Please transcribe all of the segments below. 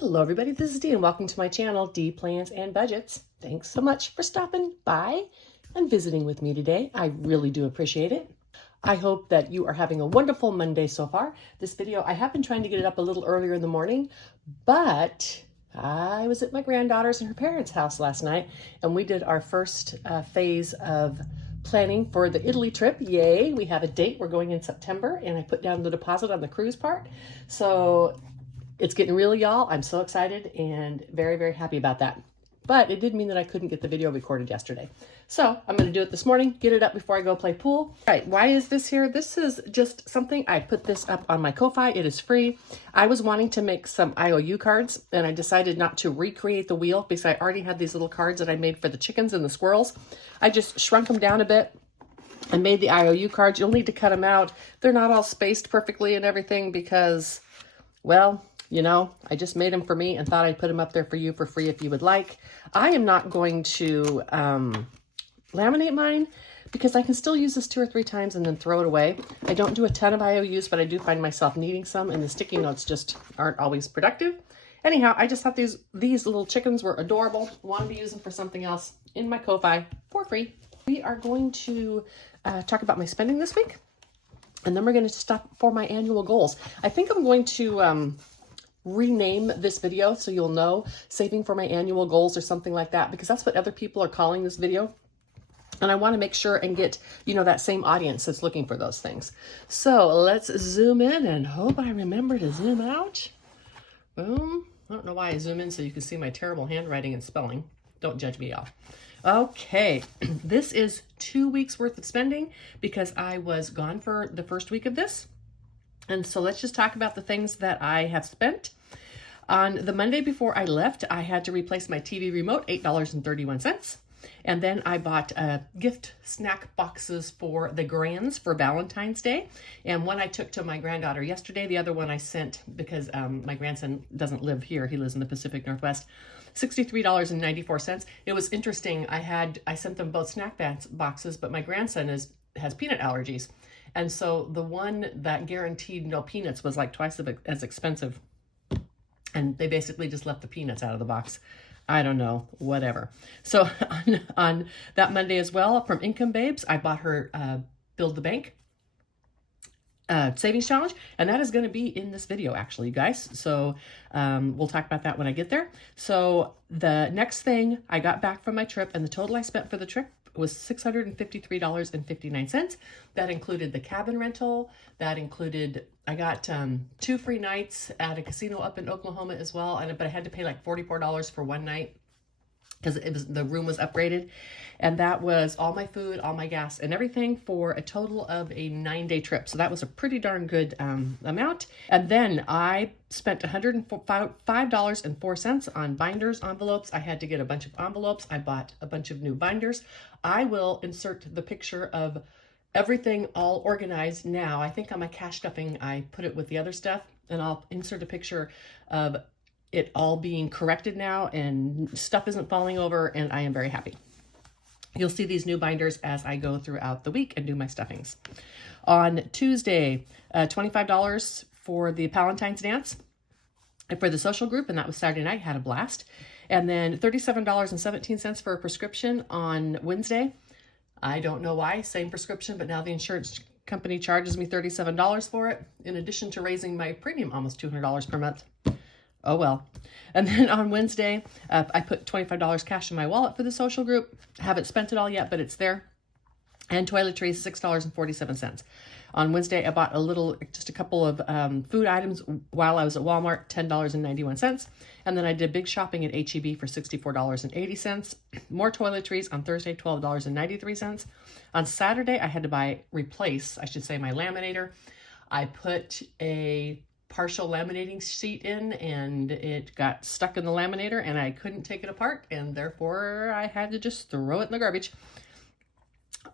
Hello everybody, this is Dee and welcome to my channel, Dee Plans and Budgets. Thanks so much for stopping by and visiting with me today. I really do appreciate it. I hope that you are having a wonderful Monday so far. This video, I have been trying to get it up a little earlier in the morning, but I was at my granddaughter's and her parents' house last night and we did our first phase of planning for the Italy trip. Yay, we have a date. We're going in September and I put down the deposit on the cruise part. So it's getting real, y'all. I'm so excited and very, very happy about that. But it did mean that I couldn't get the video recorded yesterday. So I'm going to do it this morning, get it up before I go play pool. All right, why is this here? This is just something, I put this up on my Ko-Fi. It is free. I was wanting to make some IOU cards and I decided not to recreate the wheel because I already had these little cards that I made for the chickens and the squirrels. I just shrunk them down a bit and made the IOU cards. You'll need to cut them out. They're not all spaced perfectly and everything because, well, you know, I just made them for me and thought I'd put them up there for you for free if you would like. I am not going to laminate mine because I can still use this 2 or 3 times and then throw it away. I don't do a ton of IOUs, but I do find myself needing some, and the sticky notes just aren't always productive. Anyhow, I just thought these little chickens were adorable. Wanted to use them for something else in my Ko-Fi for free. We are going to talk about my spending this week, and then we're going to stop for my annual goals. I think I'm going to rename this video so you'll know, saving for my annual goals or something like that, because that's what other people are calling this video. And I want to make sure and get, you know, that same audience that's looking for those things. So let's zoom in and hope I remember to zoom out. Boom. I don't know why I zoom in so you can see my terrible handwriting and spelling. Don't judge me, y'all. Okay, this is 2 weeks worth of spending because I was gone for the first week of this. And so let's just talk about the things that I have spent. On the Monday before I left, I had to replace my TV remote, $8.31. And then I bought gift snack boxes for the grands for Valentine's Day. And one I took to my granddaughter yesterday. The other one I sent because my grandson doesn't live here. He lives in the Pacific Northwest. $63.94. It was interesting. I sent them both snack boxes, but my grandson has peanut allergies. And so the one that guaranteed no peanuts was like twice as expensive. And they basically just left the peanuts out of the box. I don't know, whatever. So on that Monday as well, from Income Babes, I bought her Build the Bank savings challenge. And that is going to be in this video, actually, you guys. So we'll talk about that when I get there. So the next thing, I got back from my trip, and the total I spent for the trip was $653.59. That included the cabin rental. That included, I got 2 free nights at a casino up in Oklahoma as well. But I had to pay like $44 for one night because the room was upgraded. And that was all my food, all my gas and everything for a total of a 9-day trip. So that was a pretty darn good amount. And then I spent $105.04 on binders, envelopes. I had to get a bunch of envelopes. I bought a bunch of new binders. I will insert the picture of everything all organized now. I think on my cash stuffing, I put it with the other stuff, and I'll insert a picture of it all being corrected now and stuff isn't falling over, and I am very happy. You'll see these new binders as I go throughout the week and do my stuffings. On Tuesday, $25 for the Valentine's dance and for the social group, and that was Saturday night, had a blast. And then $37.17 for a prescription on Wednesday. I don't know why, same prescription, but now the insurance company charges me $37 for it, in addition to raising my premium almost $200 per month. Oh well. And then on Wednesday, I put $25 cash in my wallet for the social group. Haven't spent it all yet, but it's there. And toiletries, $6.47. On Wednesday, I bought just a couple of food items while I was at Walmart, $10.91. And then I did big shopping at H-E-B for $64.80. More toiletries on Thursday, $12.93. On Saturday, I had to replace my laminator. I put a partial laminating sheet in and it got stuck in the laminator and I couldn't take it apart, and therefore I had to just throw it in the garbage.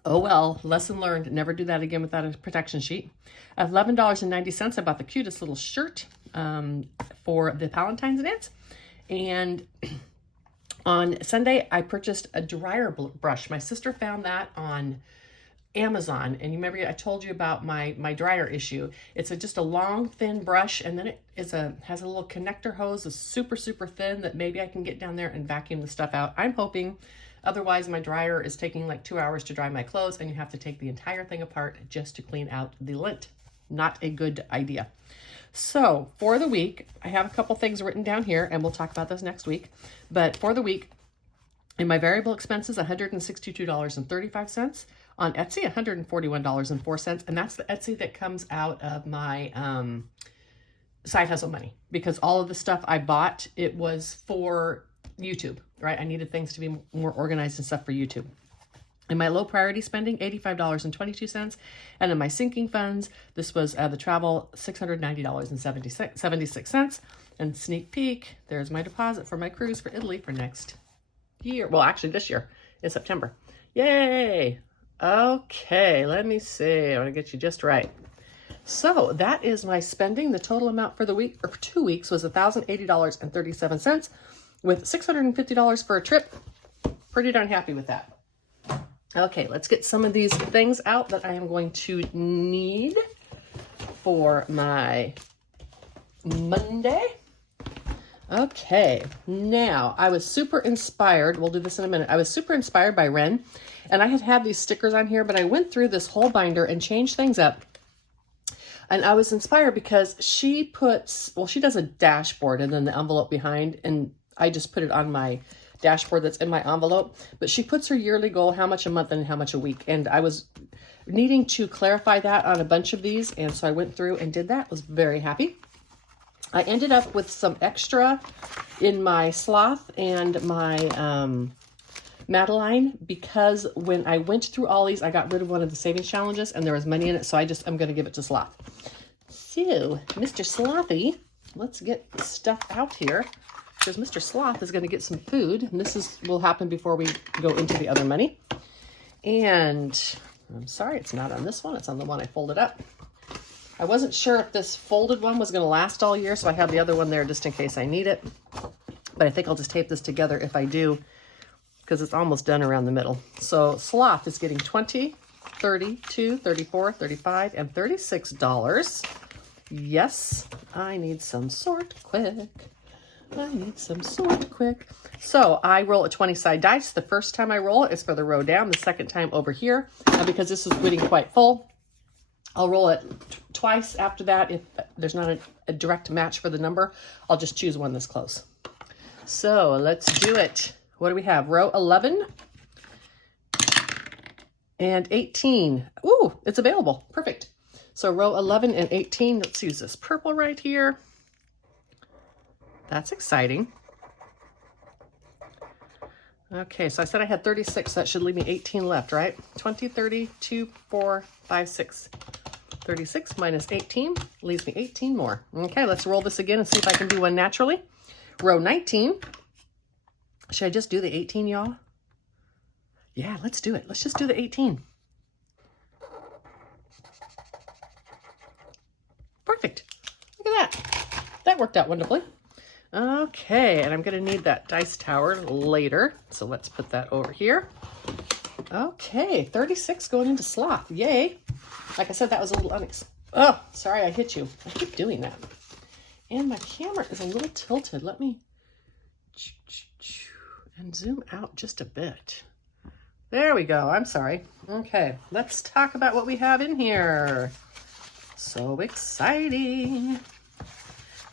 Oh well, lesson learned. Never do that again without a protection sheet. At $11.90, I bought the cutest little shirt for the Valentine's dance. And on Sunday, I purchased a dryer brush. My sister found that on Amazon. And you remember I told you about my dryer issue. It's just a long, thin brush, and then it has a little connector hose, is super, super thin, that maybe I can get down there and vacuum the stuff out. I'm hoping. Otherwise, my dryer is taking like 2 hours to dry my clothes, and you have to take the entire thing apart just to clean out the lint. Not a good idea. So for the week, I have a couple things written down here, and we'll talk about this next week. But for the week, in my variable expenses, $162.35. On Etsy, $141.04. And that's the Etsy that comes out of my side hustle money, because all of the stuff I bought, it was for YouTube, right? I needed things to be more organized and stuff for YouTube. In my low priority spending, $85.22. And in my sinking funds, this was the travel, $690.76. And sneak peek, there's my deposit for my cruise for Italy for next year. Well, actually this year in September. Yay! Okay, let me see. I want to get you just right. So that is my spending. The total amount for the week, or for 2 weeks, was $1,080.37, with $650 for a trip. Pretty darn happy with that. Okay, let's get some of these things out that I am going to need for my Monday. Okay, now I was super inspired. We'll do this in a minute. I was super inspired by Ren, and I had these stickers on here, but I went through this whole binder and changed things up. And I was inspired because she puts, well, she does a dashboard and then the envelope behind, and I just put it on my dashboard that's in my envelope. But she puts her yearly goal, how much a month and how much a week. And I was needing to clarify that on a bunch of these, and so I went through and did that. Was very happy. I ended up with some extra in my Sloth and my Madeline, because when I went through all these, I got rid of one of the savings challenges and there was money in it, so I'm going to give it to Sloth. So, Mr. Slothy, let's get the stuff out here, because Mr. Sloth is going to get some food, and this will happen before we go into the other money. And I'm sorry, it's not on this one, it's on the one I folded up. I wasn't sure if this folded one was going to last all year, so I have the other one there just in case I need it. But I think I'll just tape this together if I do, because it's almost done around the middle. So Sloth is getting $20, $32, $34, $35, and $36. Yes, I need some sort quick. I need some sort quick. So I roll a 20-side dice. The first time I roll it is for the row down. The second time over here, because this is getting quite full, I'll roll it twice after that. If there's not a direct match for the number, I'll just choose one that's close. So let's do it. What do we have? Row 11 and 18. Ooh, it's available. Perfect. So row 11 and 18. Let's use this purple right here. That's exciting. Okay, so I said I had 36. So that should leave me 18 left, right? 20, 30, 2, 4, 5, 6. 36 minus 18 leaves me 18 more. Okay, let's roll this again and see if I can do one naturally. Row 19. Should I just do the 18, y'all? Yeah, let's do it. Let's just do the 18. Perfect. Look at that. That worked out wonderfully. Okay, and I'm going to need that dice tower later. So let's put that over here. Okay, 36 going into Sloth. Yay. Like I said, that was a little oh, sorry, I hit you. I keep doing that. And my camera is a little tilted. Let me and zoom out just a bit. There we go. I'm sorry. Okay, let's talk about what we have in here. So exciting.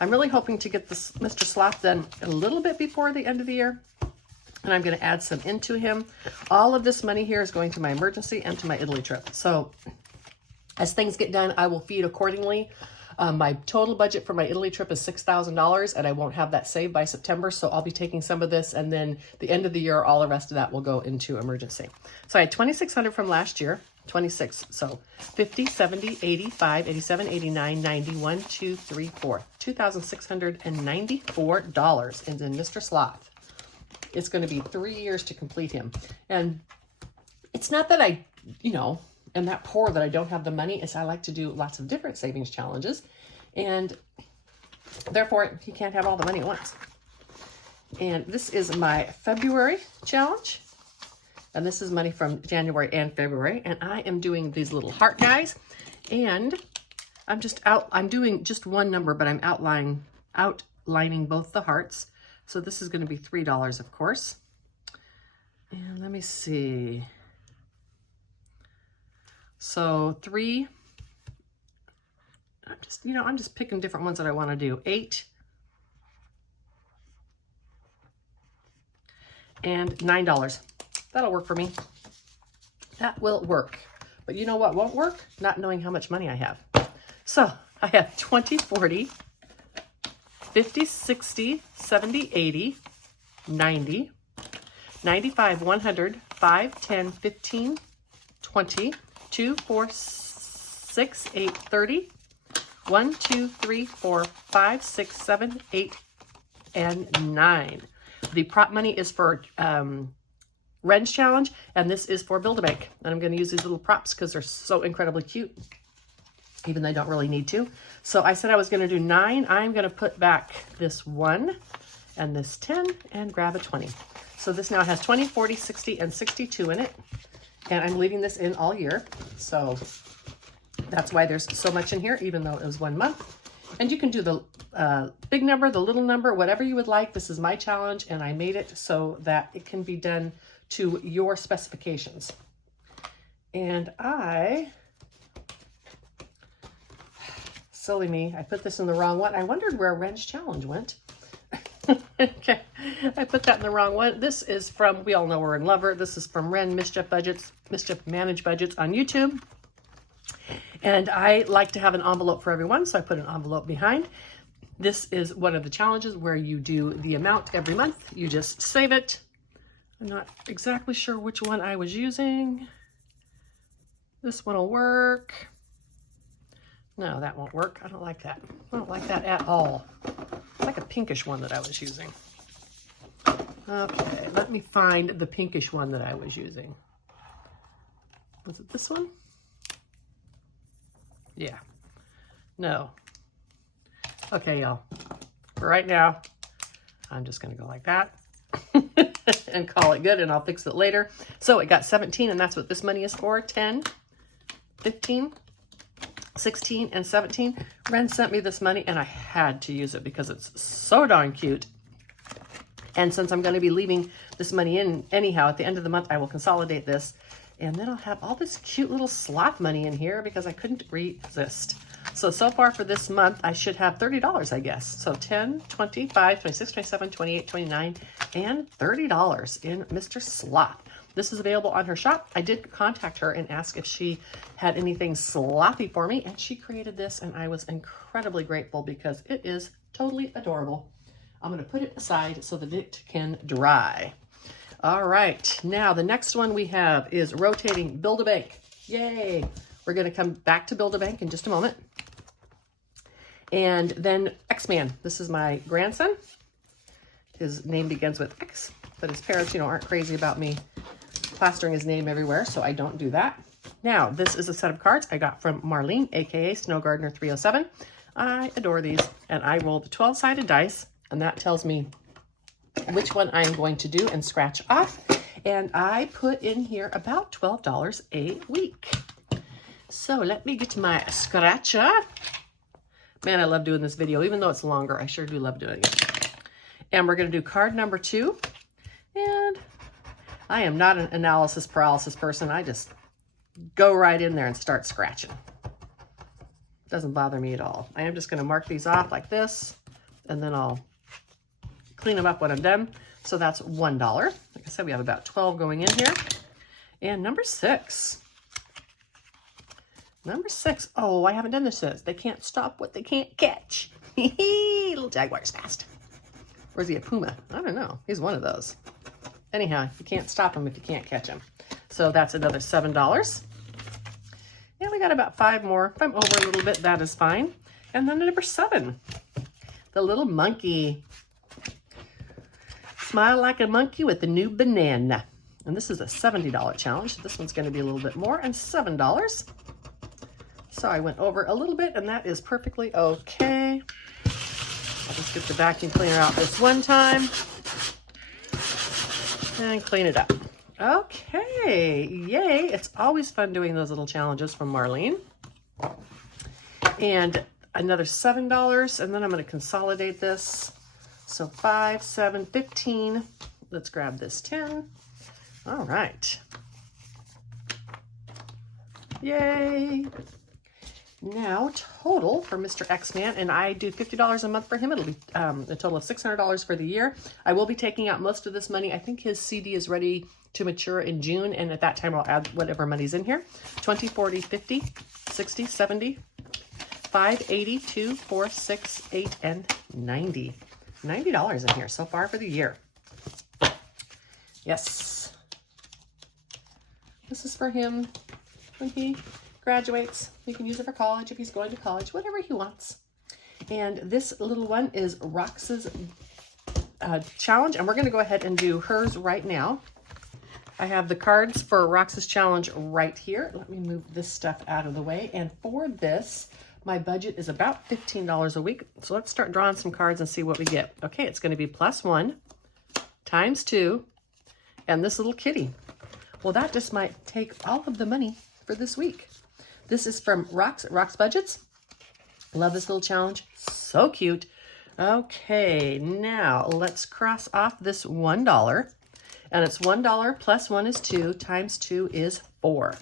I'm really hoping to get this Mr. Sloth done a little bit before the end of the year. And I'm going to add some into him. All of this money here is going to my emergency and to my Italy trip. So as things get done, I will feed accordingly. My total budget for my Italy trip is $6,000, and I won't have that saved by September. So I'll be taking some of this, and then the end of the year, all the rest of that will go into emergency. So I had $2,600 from last year, 26. So 50, 70, 85, 87, 89, 90, 1, 2, 3, 4. $2,694. And then Mr. Sloth. It's going to be 3 years to complete him. And it's not that I, am that poor that I don't have the money. It's I like to do lots of different savings challenges. And therefore, he can't have all the money at once. And this is my February challenge. And this is money from January and February. And I am doing these little heart guys. And I'm doing just one number, but I'm outlining both the hearts. So this is going to be $3, of course. And let me see. So 3. I'm just picking different ones that I want to do. 8 and $9. That'll work for me. That will work. But you know what won't work? Not knowing how much money I have. So I have 20, 40, 50, 60, 70, 80, 90, 95, 100, 5, 10, 15, 20, 2, 4, 6, 8, 30, 1, 2, 3, 4, 5, 6, 7, 8, and 9. The prop money is for Wren's Challenge, and this is for Build-A-Bank. And I'm going to use these little props because they're so incredibly cute, even though I don't really need to. So I said I was going to do 9. I'm going to put back this 1 and this 10 and grab a 20. So this now has 20, 40, 60, and 62 in it. And I'm leaving this in all year. So that's why there's so much in here, even though it was 1 month. And you can do the big number, the little number, whatever you would like. This is my challenge, and I made it so that it can be done to your specifications. And silly me, I put this in the wrong one. I wondered where Wren's Challenge went. Okay, I put that in the wrong one. This is from, we all know we're in Lover. This is from Wren Mischief Managed Budgets on YouTube. And I like to have an envelope for everyone, so I put an envelope behind. This is one of the challenges where you do the amount every month. You just save it. I'm not exactly sure which one I was using. This one will work. No, that won't work. I don't like that. I don't like that at all. It's like a pinkish one that I was using. Okay, let me find the pinkish one that I was using. Was it this one? Yeah. No. Okay, y'all. For right now, I'm just going to go like that and call it good, and I'll fix it later. So it got 17, and that's what this money is for. 10, 15, 16, and 17. Wren sent me this money, and I had to use it because it's so darn cute. And since I'm going to be leaving this money in anyhow, at the end of the month, I will consolidate this. And then I'll have all this cute little sloth money in here because I couldn't resist. So far for this month, I should have $30, I guess. So 10, 25, 26, 27, 28, 29, and $30 in Mr. Sloth. This is available on her shop. I did contact her and ask if she had anything slothy for me, and she created this, and I was incredibly grateful because it is totally adorable. I'm going to put it aside so that it can dry. All right, now the next one we have is rotating Build-A-Bank. Yay! We're going to come back to Build-A-Bank in just a moment. And then X-Man. This is my grandson. His name begins with X, but his parents, aren't crazy about me plastering his name everywhere, so I don't do that. Now, this is a set of cards I got from Marlene, aka Snow Gardener 307. I adore these, and I rolled 12-sided dice, and that tells me which one I'm going to do and scratch off. And I put in here about $12 a week. So let me get my scratcher. Man, I love doing this video. Even though it's longer, I sure do love doing it. And we're going to do card number 2. And I am not an analysis paralysis person. I just go right in there and start scratching. Doesn't bother me at all. I am just going to mark these off like this, and then I'll clean them up when I'm done. So that's $1. Like I said, we have about 12 going in here. And number 6. Number 6. Oh, I haven't done this yet. They can't stop what they can't catch. Little Jaguar's fast. Or is he a puma? I don't know. He's one of those. Anyhow, you can't stop him if you can't catch him. So that's another $7. And we got about 5 more. If I'm over a little bit, that is fine. And then number 7. The little monkey. Smile like a monkey with the new banana. And this is a $70 challenge. This one's going to be a little bit more, and $7. So I went over a little bit, and that is perfectly okay. I'll just get the vacuum cleaner out this one time and clean it up. Okay, yay. It's always fun doing those little challenges from Marlene. And another $7, and then I'm going to consolidate this. So 5, 7, 15. Let's grab this 10. All right. Yay. Now total for Mr. X-Man, and I do $50 a month for him. It'll be a total of $600 for the year. I will be taking out most of this money. I think his CD is ready to mature in June, and at that time I'll add whatever money's in here. 20, 40, 50, 60, 70, 5, 80, 2, 4, 6, 8, and 90. $90 in here so far for the year. Yes. This is for him when he graduates. He can use it for college if he's going to college, whatever he wants. And this little one is Rox's challenge, and we're going to go ahead and do hers right now. I have the cards for Rox's challenge right here. Let me move this stuff out of the way. And for this, my budget is about $15 a week. So let's start drawing some cards and see what we get. Okay, it's going to be +1 times 2 and this little kitty. Well, that just might take all of the money for this week. This is from Rox at Rox Budgets. Love this little challenge. So cute. Okay, now let's cross off this $1. And it's $1 plus 1 is 2 times 2 is 4.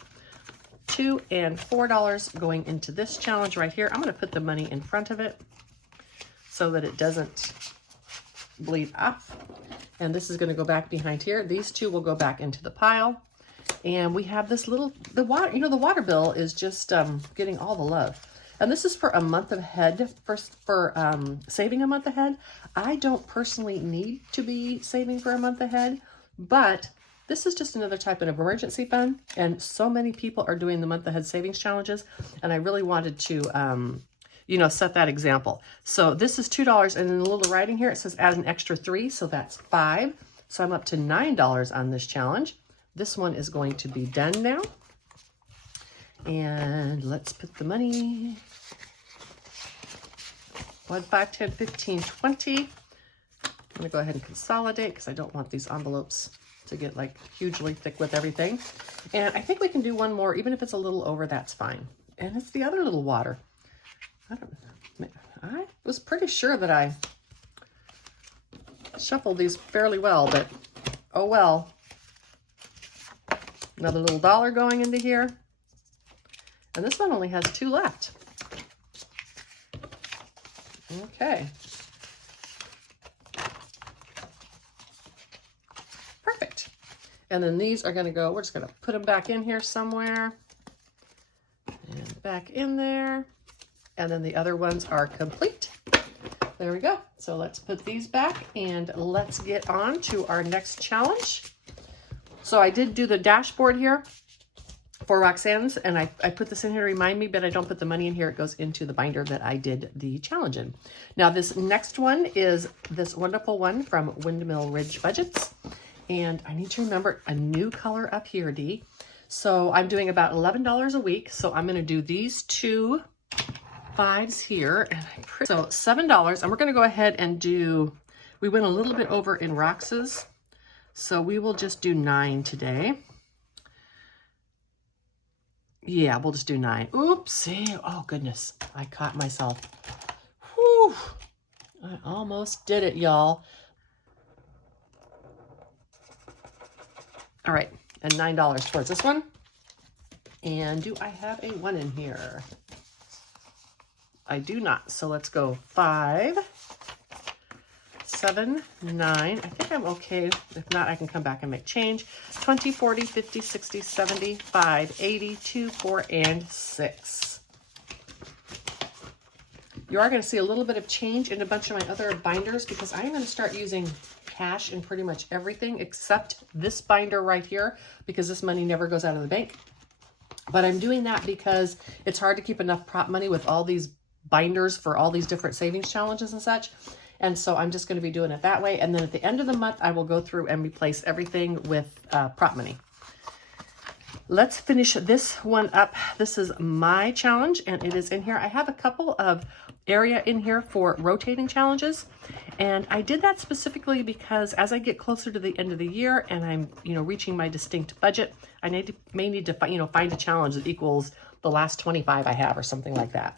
$2 and $4 going into this challenge right here. I'm going to put the money in front of it so that it doesn't bleed off. And this is going to go back behind here. These two will go back into the pile. And we have this little, the water bill is just getting all the love. And this is for a month ahead, for saving a month ahead. I don't personally need to be saving for a month ahead, but this is just another type of emergency fund. And so many people are doing the month ahead savings challenges. And I really wanted to, set that example. So this is $2, and in the little writing here, it says add an extra 3. So that's 5. So I'm up to $9 on this challenge. This one is going to be done now. And let's put the money. 1, 5, 10, 15, 20. I'm going to go ahead and consolidate because I don't want these envelopes to get like hugely thick with everything. And I think we can do one more, even if it's a little over, that's fine. And it's the other little water. I was pretty sure that I shuffled these fairly well, but oh well. Another little dollar going into here. And this one only has 2 left. Okay. Perfect. And then these are going to go, we're just going to put them back in here somewhere. And back in there. And then the other ones are complete. There we go. So let's put these back and let's get on to our next challenge. So I did do the dashboard here for Roxanne's, and I put this in here to remind me, but I don't put the money in here. It goes into the binder that I did the challenge in. Now this next one is this wonderful one from Windmill Ridge Budgets. And I need to remember a new color up here, Dee. So I'm doing about $11 a week. So I'm going to do these 2 5s here. And so $7, and we're going to go ahead and do, we went a little bit over in Rox's. So we will just do 9 today. Yeah, we'll just do 9. Oopsie. Oh, goodness. I caught myself. Whew. I almost did it, y'all. All right. And $9 towards this one. And do I have a 1 in here? I do not. So let's go 5, 7, 9. I think I'm okay. If not, I can come back and make change. 20, 40, 50, 60, 70, 5, 80, 2, 4, and 6. You are going to see a little bit of change in a bunch of my other binders because I am going to start using cash in pretty much everything except this binder right here because this money never goes out of the bank. But I'm doing that because it's hard to keep enough prop money with all these binders for all these different savings challenges and such. And so I'm just going to be doing it that way. And then at the end of the month, I will go through and replace everything with prop money. Let's finish this one up. This is my challenge and it is in here. I have a couple of area in here for rotating challenges. And I did that specifically because as I get closer to the end of the year and I'm, reaching my distinct budget, I may need to find a challenge that equals the last 25 I have or something like that.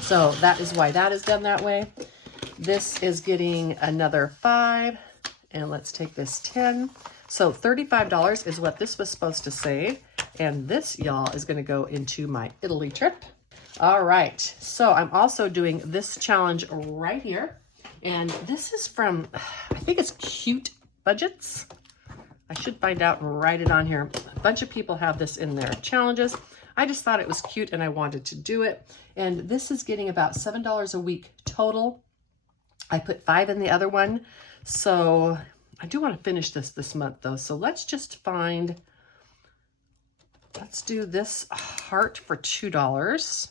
So that is why that is done that way. This is getting another 5, and let's take this 10. So $35 is what this was supposed to save. And this, y'all, is going to go into my Italy trip. All right, so I'm also doing this challenge right here. And this is from, I think it's Cute Budgets. I should find out and write it on here. A bunch of people have this in their challenges. I just thought it was cute and I wanted to do it. And this is getting about $7 a week total. I put 5 in the other one. So I do want to finish this month though. So let's just find, let's do this heart for $2.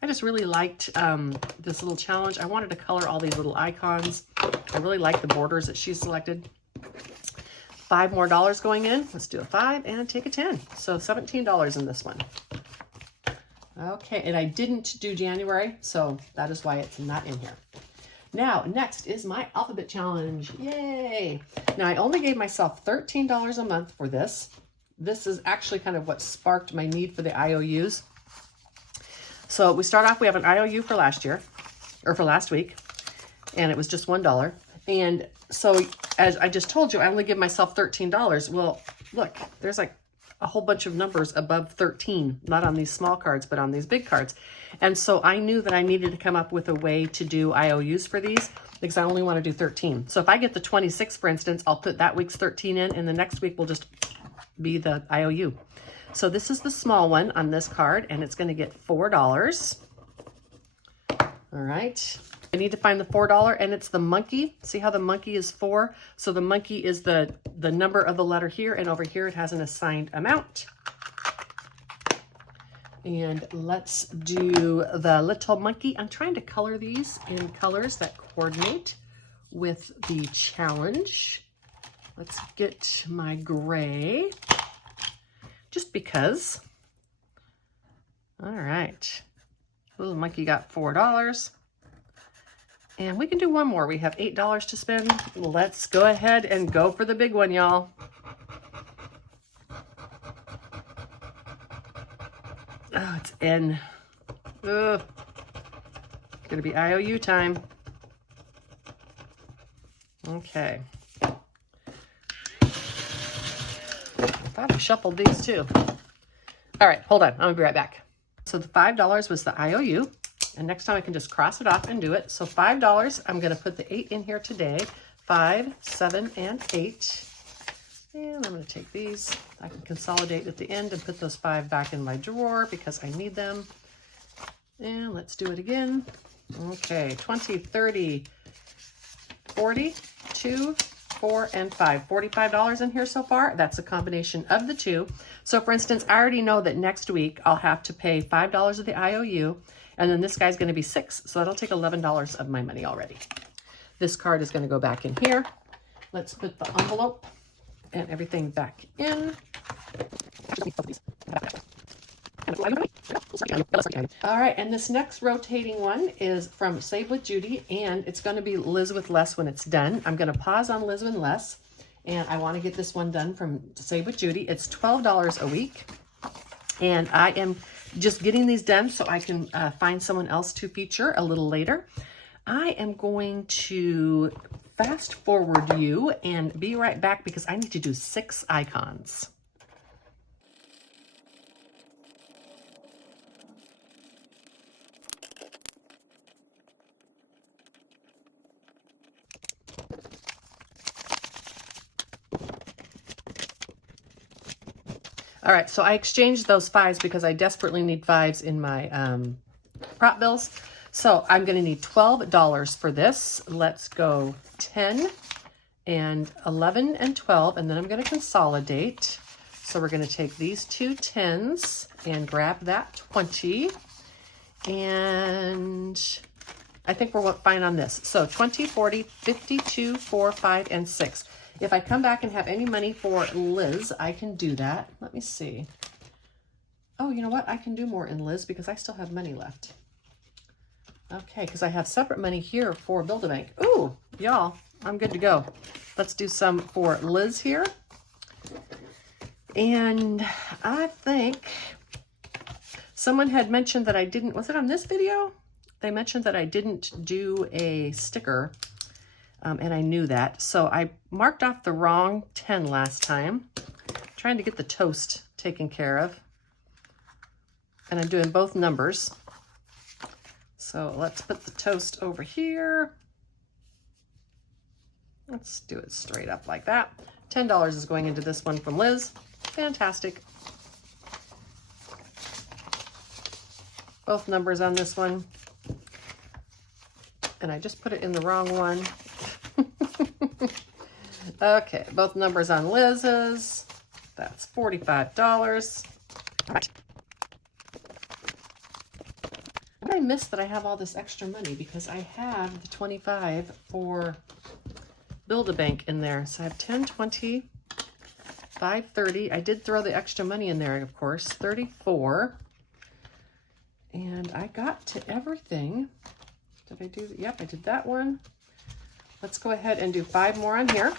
I just really liked this little challenge. I wanted to color all these little icons. I really like the borders that she selected. $5 more going in. Let's do a 5 and take a 10. So $17 in this one. Okay, and I didn't do January, so that is why it's not in here. Now, next is my alphabet challenge. Yay! Now, I only gave myself $13 a month for this. This is actually kind of what sparked my need for the IOUs. So we start off, we have an IOU for last year, or for last week, and it was just $1. And so, as I just told you, I only give myself $13. Well, look, there's like a whole bunch of numbers above 13, not on these small cards, but on these big cards. And so I knew that I needed to come up with a way to do IOUs for these because I only want to do 13. So if I get the 26, for instance, I'll put that week's 13 in, and the next week will just be the IOU. So this is the small one on this card, and it's going to get $4. All right. I need to find the $4, and it's the monkey. See how the monkey is 4? So the monkey is the number of the letter here, and over here it has an assigned amount. And let's do the little monkey. I'm trying to color these in colors that coordinate with the challenge. Let's get my gray. Just because. All right. Little monkey got $4. And we can do one more. We have $8 to spend. Let's go ahead and go for the big one, y'all. Oh, it's N. Ugh. It's gonna be IOU time. Okay. I thought I shuffled these too. All right, hold on. I'm gonna be right back. So the $5 was the IOU. And next time I can just cross it off and do it. So $5, I'm gonna put the 8 in here today. 5, 7, and 8. And I'm gonna take these. I can consolidate at the end and put those 5 back in my drawer because I need them. And let's do it again. Okay, 20, 30, 40, 2, 4, and 5. $45 in here so far. That's a combination of the two. So for instance, I already know that next week I'll have to pay $5 of the IOU, and then this guy's going to be $6. So that'll take $11 of my money already. This card is going to go back in here. Let's put the envelope and everything back in. All right, and this next rotating one is from Save with Judy, and it's going to be Liz with Less when it's done. I'm going to pause on Liz with Less, and I want to get this one done from Save with Judy. It's $12 a week, and I am just getting these done so I can find someone else to feature a little later. I am going to fast forward you and be right back because I need to do 6 icons. All right, so I exchanged those 5s because I desperately need 5s in my prop bills. So I'm going to need $12 for this. Let's go 10 and 11 and 12, and then I'm going to consolidate. So we're going to take these 2 10s and grab that 20. And I think we're fine on this. So 20, 40, 52, 4, 5, and 6. If I come back and have any money for Liz, I can do that. Let me see. Oh, you know what? I can do more in Liz because I still have money left. Okay, because I have separate money here for Build-A-Bank. Ooh, y'all, I'm good to go. Let's do some for Liz here. And I think someone had mentioned that I didn't, was it on this video? They mentioned that I didn't do a sticker, and I knew that. So I marked off the wrong 10 last time, trying to get the toast taken care of. And I'm doing both numbers. So let's put the toast over here. Let's do it straight up like that. $10 is going into this one from Liz. Fantastic. Both numbers on this one. And I just put it in the wrong one. Okay, both numbers on Liz's. That's $45. All right. I missed that I have all this extra money because I have the 25 for Build-A-Bank in there. So I have 10, 20, 5, 30. I did throw the extra money in there, of course, 34. And I got to everything. Did I do, yep, I did that one. Let's go ahead and do 5 more on here.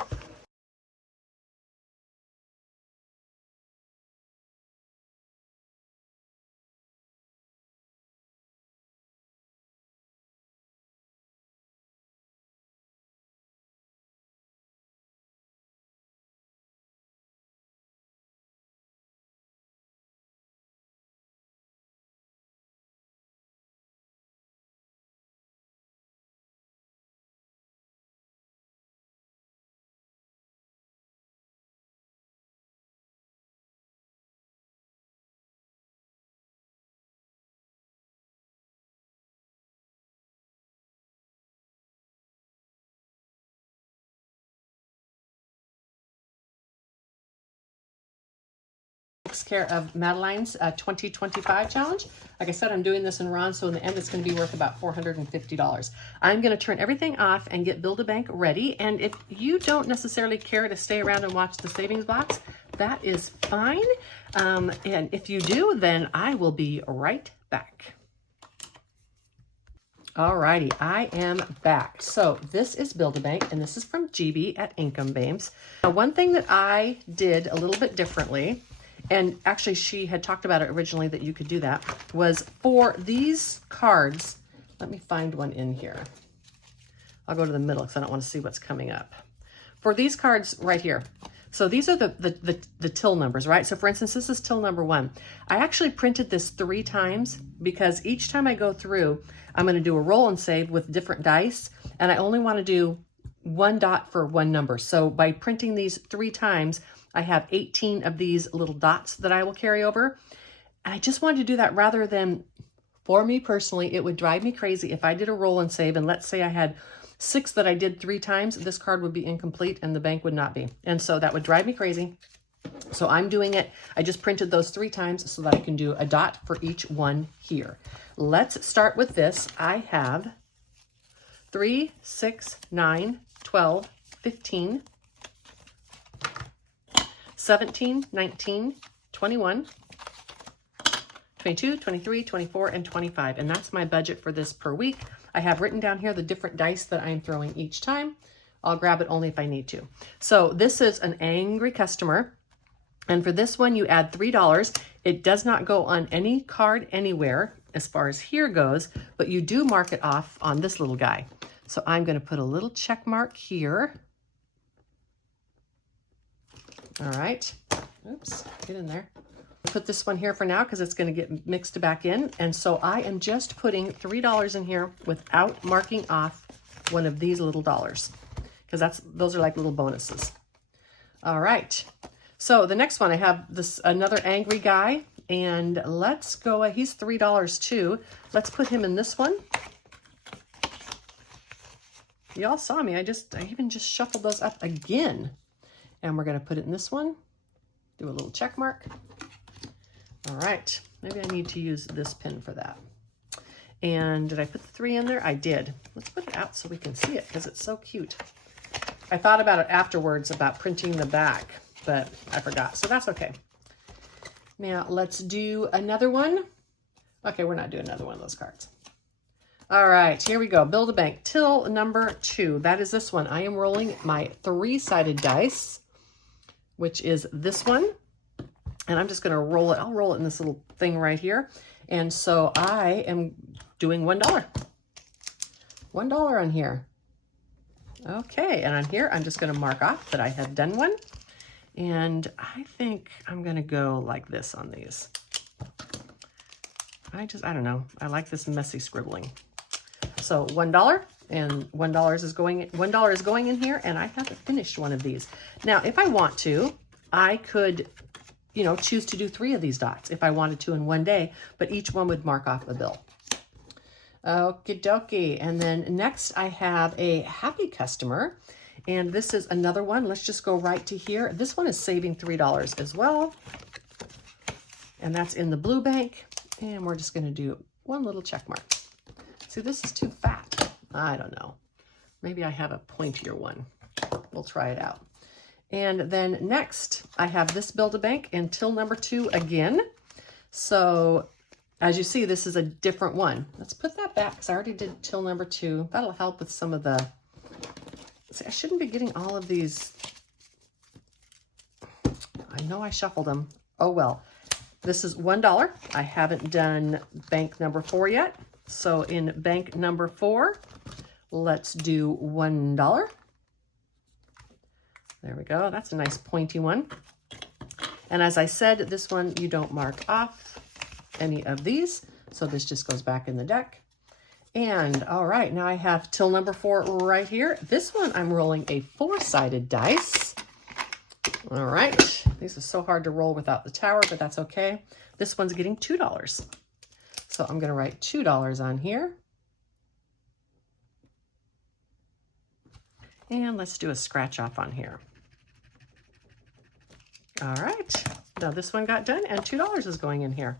Takes care of Madeline's 2025 challenge. Like I said, I'm doing this in Ron, so in the end it's going to be worth about $450. I'm going to turn everything off and get Build-A-Bank ready. And if you don't necessarily care to stay around and watch the savings box, that is fine. And if you do, then I will be right back. Alrighty, I am back. So this is Build-A-Bank, and this is from GB at Income Babes. Now, one thing that I did a little bit differently, and actually she had talked about it originally that you could do that, was for these cards, let me find one in here. I'll go to the middle because I don't want to see what's coming up. For these cards right here, so these are the till numbers, right? So for instance, this is till number 1. I actually printed this 3 times because each time I go through, I'm going to do a roll and save with different dice, and I only want to do 1 dot for 1 number. So by printing these 3 times, I have 18 of these little dots that I will carry over. And I just wanted to do that rather than, for me personally, it would drive me crazy if I did a roll and save, and let's say I had 6 that I did 3 times, this card would be incomplete and the bank would not be. And so that would drive me crazy. So I'm doing it. I just printed those 3 times so that I can do a dot for each one here. Let's start with this. I have 3, 6, 9, 12, 15, 17, 19, 21, 22, 23, 24, and 25. And that's my budget for this per week. I have written down here the different dice that I'm throwing each time. I'll grab it only if I need to. So this is an angry customer. And for this one, you add $3. It does not go on any card anywhere as far as here goes, but you do mark it off on this little guy. So I'm going to put a little check mark here. All right. Oops, get in there. Put this one here for now because it's going to get mixed back in. And so I am just putting $3 in here without marking off one of these little dollars, because those are like little bonuses. All right. So the next one, I have this another angry guy, and let's go. He's $3 too. Let's put him in this one. Y'all saw me. I even just shuffled those up again. And we're going to put it in this one. Do a little check mark. All right. Maybe I need to use this pin for that. And did I put the 3 in there? I did. Let's put it out so we can see it because it's so cute. I thought about it afterwards about printing the back, but I forgot, so that's okay. Now let's do another one. Okay, we're not doing another one of those cards. All right, here we go. Build a bank. Till number 2. That is this one. I am rolling my 3-sided dice, which is this one. And I'm just going to roll it. I'll roll it in this little thing right here. And so I am doing $1. $1 on here. Okay, and on here, I'm just going to mark off that I have done one. And I think I'm going to go like this on these. I don't know. I like this messy scribbling. So $1, and $1 is going in here, and I haven't finished one of these. Now, if I want to, I could, you know, choose to do 3 of these dots if I wanted to in one day, but each one would mark off a bill. Okie dokie. And then next I have a happy customer, and this is another one. Let's just go right to here. This one is saving $3 as well, and that's in the blue bank, and we're just going to do one little check mark. See, this is too fat. I don't know. Maybe I have a pointier one. We'll try it out. And then next, I have this Build-A-Bank in till number 2 again. So as you see, this is a different one. Let's put that back because I already did till number 2. That'll help with some of the... See, I shouldn't be getting all of these. I know I shuffled them. Oh, well. This is $1. I haven't done bank number 4 yet. So in bank number 4, let's do $1. There we go. That's a nice pointy one. And as I said, this one, you don't mark off any of these. So this just goes back in the deck. And all right, now I have till number 4 right here. This one, I'm rolling a 4-sided dice. All right. These are so hard to roll without the tower, but that's okay. This one's getting $2. So I'm going to write $2 on here. And let's do a scratch off on here. All right. Now this one got done, and $2 is going in here.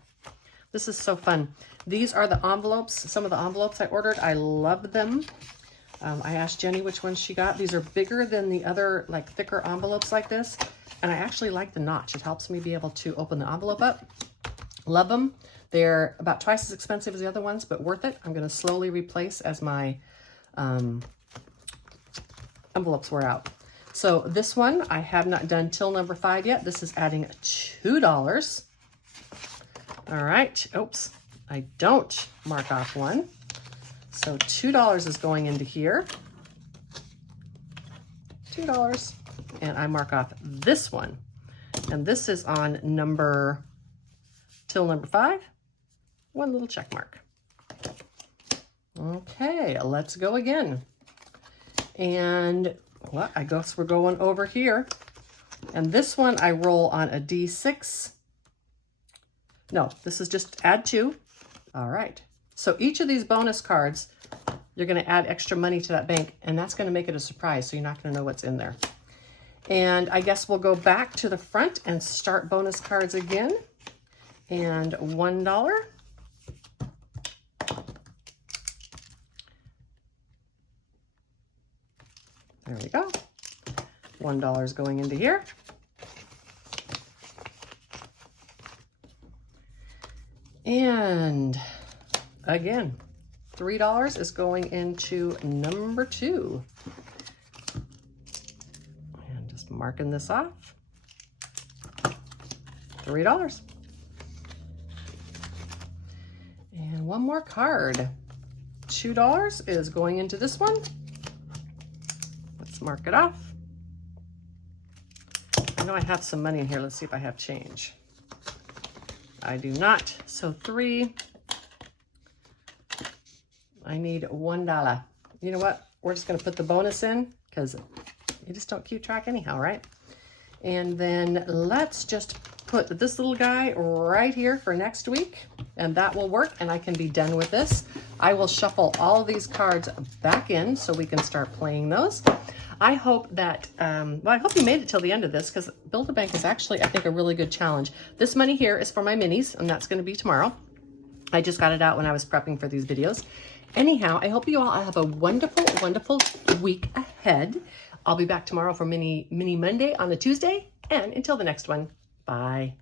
This is so fun. These are the envelopes. Some of the envelopes I ordered. I love them. I asked Jenny which ones she got. These are bigger than the other, like, thicker envelopes like this. And I actually like the notch. It helps me be able to open the envelope up. Love them. They're about twice as expensive as the other ones, but worth it. I'm going to slowly replace as my envelopes wear out. So this one, I have not done till number 5 yet. This is adding $2. All right. Oops. I don't mark off one. So $2 is going into here. $2. And I mark off this one. And this is on till number 5. One little check mark. Okay, let's go again. And well, I guess we're going over here. And this one I roll on a D6. No, this is just add 2. All right. So each of these bonus cards, you're going to add extra money to that bank, and that's going to make it a surprise, so you're not going to know what's in there. And I guess we'll go back to the front and start bonus cards again. And $1. There we go. $1 is going into here. And again, $3 is going into number 2. And just marking this off. $3. And one more card. $2 is going into this one. Let's mark it off. I know I have some money in here. Let's see if I have change. I do not. So 3. I need $1. You know what? We're just going to put the bonus in because you just don't keep track anyhow, right? And then let's just put this little guy right here for next week, and that will work, and I can be done with this. I will shuffle all these cards back in so we can start playing those. I hope that, well, I hope you made it till the end of this because Build-A-Bank is actually, I think, a really good challenge. This money here is for my minis, and that's going to be tomorrow. I just got it out when I was prepping for these videos. Anyhow, I hope you all have a wonderful, wonderful week ahead. I'll be back tomorrow for Mini Monday on a Tuesday. And until the next one, bye.